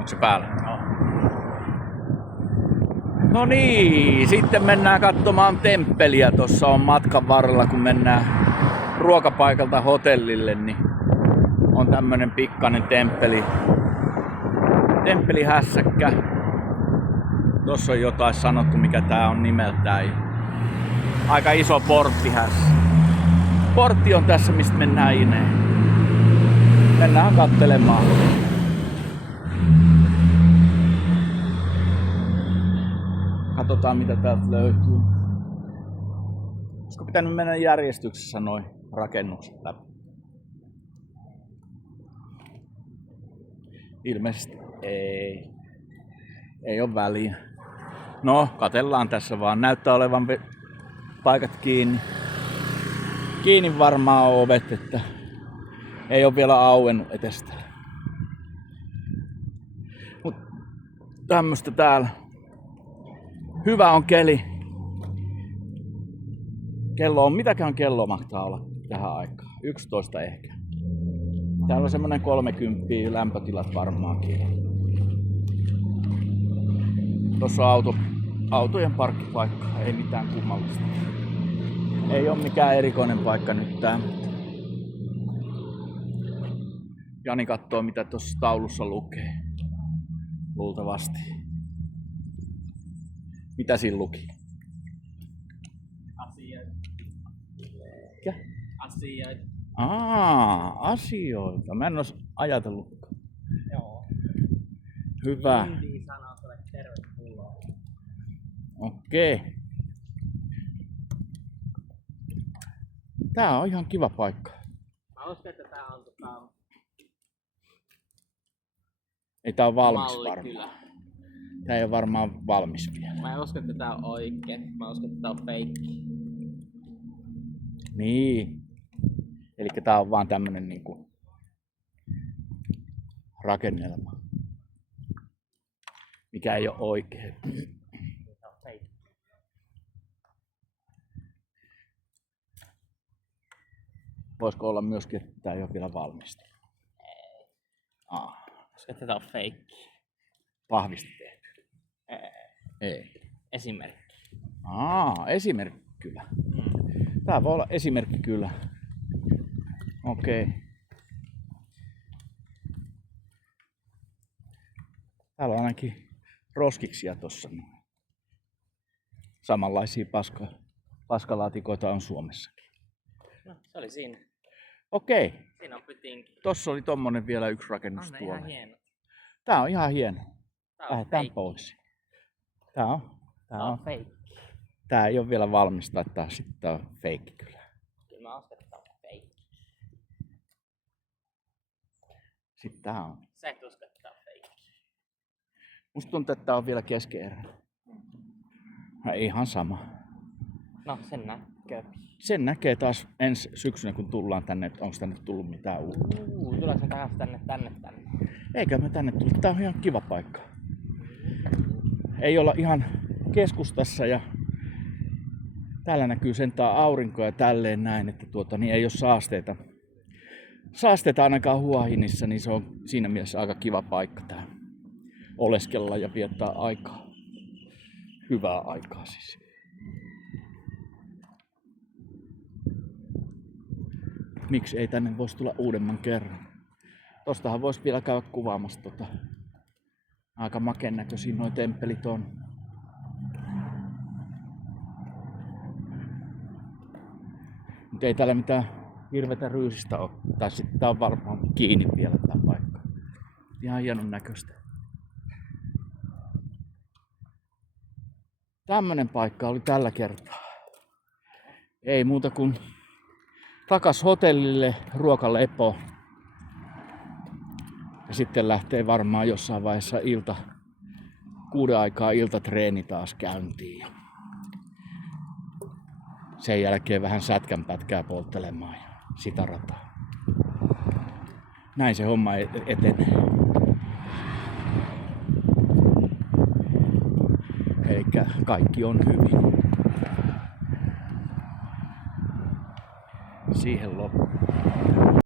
Onko se päällä? No. No niin, sitten mennään katsomaan temppeliä. Tuossa on matkan varrella, kun mennään ruokapaikalta hotellille, niin on tämmönen pikkainen temppelihässäkkä. Tuossa on jotain sanottu, mikä tää on nimeltään. Aika iso porttihässä. Portti on tässä, mistä mennään ineen. Mennään katselemaan. Katsotaan mitä täältä löytyy. Olisiko pitänyt mennä järjestyksessä noin rakennukset läpi? Ilmeisesti ei. Ei ole väliä. No, katellaan tässä vaan. Näyttää olevan paikat kiinni. Kiinni varmaan on ovet, että ei ole vielä auennut etestä. Mut tämmöstä täällä. Hyvä on keli. Mitäkään kello mahtaa olla tähän aikaan? 11 ehkä. Täällä on semmonen 30 lämpötilat varmaankin. Tuossa on autojen parkkipaikka, ei mitään kummallista. Ei ole mikään erikoinen paikka nyt tää. Jani katsoo mitä tuossa taulussa lukee. Luultavasti. Mitä siinä luki? Asioita. Mikä? Asioita. Asioita. Mä en ois ajatellut. Joo. Hyvä. Hindi sanoo sulle tervetuloa. Okei. Tää on ihan kiva paikka. Mä uskon, että tää on Ei tää on valmis mallikylä. varmaan. Tää ei ole varmaan valmis vielä. Mä en usko, että tää on oikein. Mä uskon, että tää on feikki. Niin. Elikkä tää on vaan tämmönen niinku rakennelma. Mikä ei oo oikein. Tää on feikki. Voisiko olla myöskin, että tää ei oo vielä valmista? Uskon, että tää on feikki. Pahvisti tehty. Ei. Esimerkki. Esimerkki kyllä. Tää voi olla esimerkki kyllä. Okei. Täällä on ainakin roskiksia tossa. Samanlaisia paskalaatikoita on Suomessakin. No, se oli siinä. Okei. Siinä on pytinki. Tossa oli tommonen vielä yksi rakennus On tuolla. ihan hieno. Tää on ihan hieno. Tää on Lähdetään feikki. pois. Tää on feikki. Tää ei ole vielä valmista, että tää on feikki kyllä. Kyllä mä uskon, että tää on feikki. Sitten tää on. Sä et usko, että tää on feikki. Musta tuntuu, että tää on vielä keskeeräinen. Ihan sama. No, sen näkee. Sen näkee taas ensi syksynä, kun tullaan tänne, että onko tänne tullut mitään uutta. Tuleeko se takas tänne? Eikä me tänne tullut. Tää on ihan kiva paikka. Ei olla ihan keskustassa ja täällä näkyy sentään aurinko ja tälleen näin, että niin ei ole saasteita. Saasteita ainakaan Huahinissa, niin se on siinä mielessä aika kiva paikka tää. Oleskella ja viettää aikaa. Hyvää aikaa siis. Miksi ei tänne voisi tulla uudemman kerran? Tostahan voisi vielä käydä kuvaamassa aika makeen näköisiä noi temppelit on. Mut ei täällä mitään hirvetä ryysistä ole. Tai sitten tää on varmaan kiinni vielä tää paikka. Ihan hienon näköistä. Tämmönen paikka oli tällä kertaa. Ei muuta kuin takas hotellille, ruokalepo. Ja sitten lähtee varmaan jossain vaiheessa 6 aikaa iltatreeni taas käyntiin. Sen jälkeen vähän sätkänpätkää polttelemaan ja sitä rataa. Näin se homma etenee. Elikkä kaikki on hyvin. Siihen loppuun.